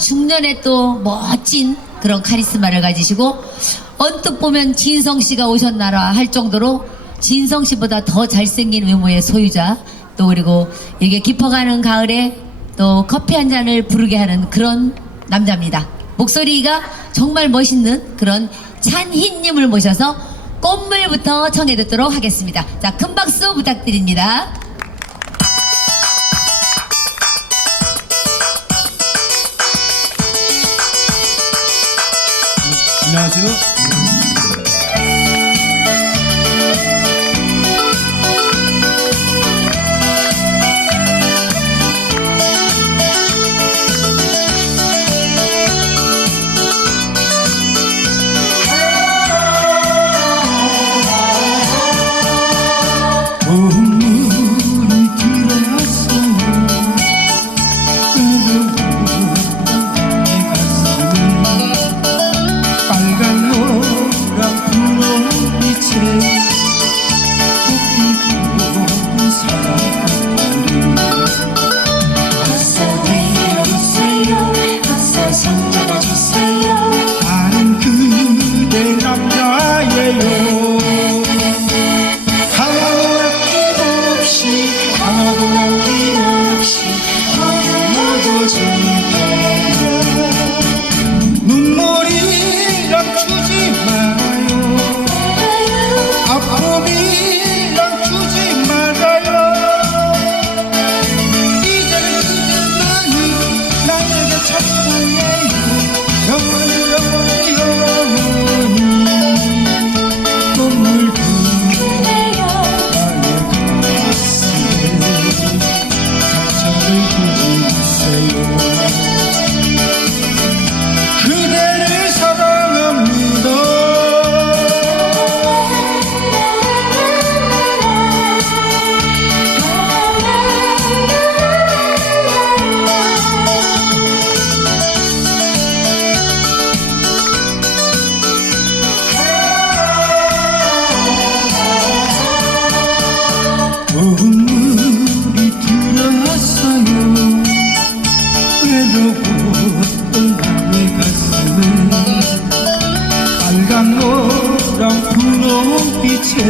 중년에 또 멋진 그런 카리스마를 가지시고 언뜻 보면 진성 씨가 오셨나라 할 정도로 진성 씨보다 더 잘생긴 외모의 소유자 또 그리고 이게 깊어가는 가을에 또 커피 한 잔을 부르게 하는 그런 남자입니다. 목소리가 정말 멋있는 그런 찬희님을 모셔서 꽃물부터 청해 듣도록 하겠습니다. 자, 큰 박수 부탁드립니다. 行了。গান রং ফুলো পিছে।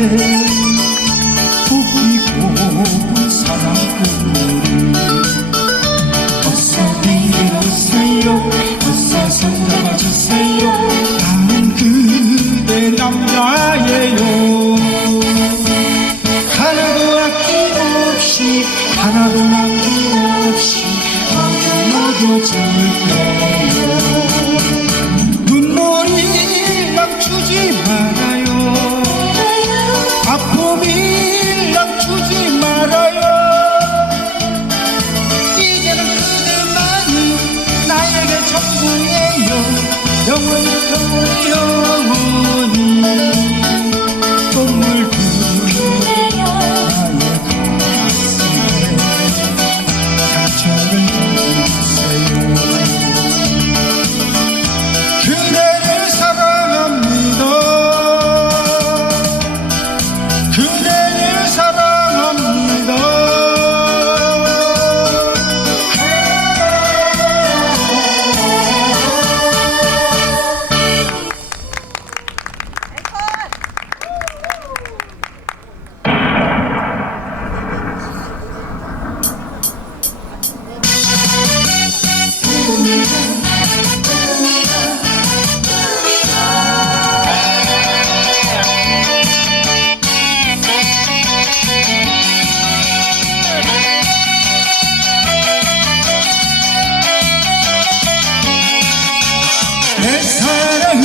내 사랑은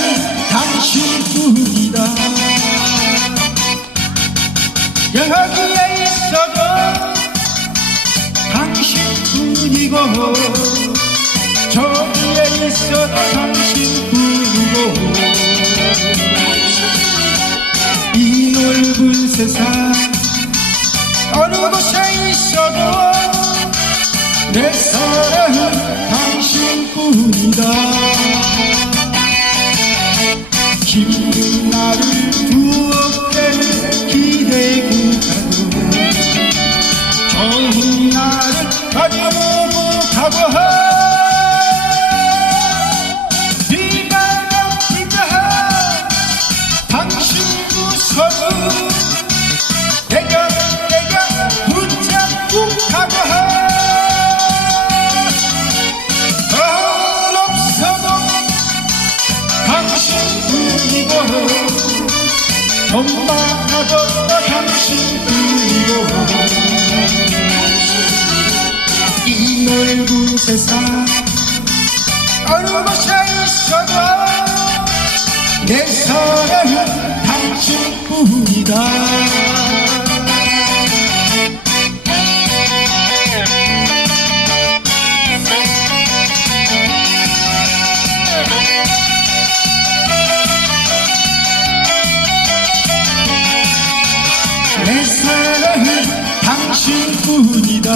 당신뿐이다. 여기에 있어도 당신뿐이고 저기에 있어도 당신뿐이고 이 넓은 세상 어느 곳에 있어도 내 사랑은 당신뿐이다 이 넓은 세상 어느 곳에 있어도 내 사랑은 당신뿐이다 사랑은 당신뿐이다.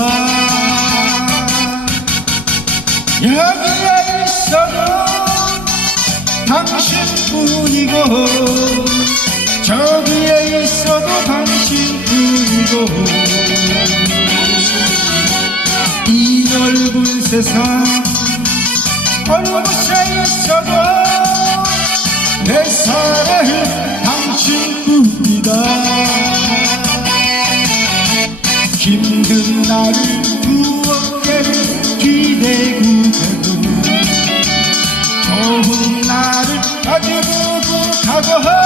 여기에 있어도 당신뿐이고 저기에 있어도 당신뿐이고 이 넓은 세상 어느 곳에 있어도 내사 가고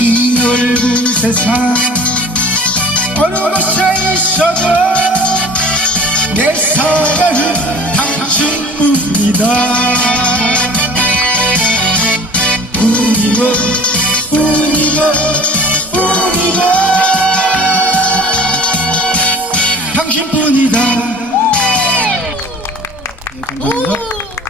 이 넓은 세상 어느 곳에 있어도 내 사랑은 당신뿐이다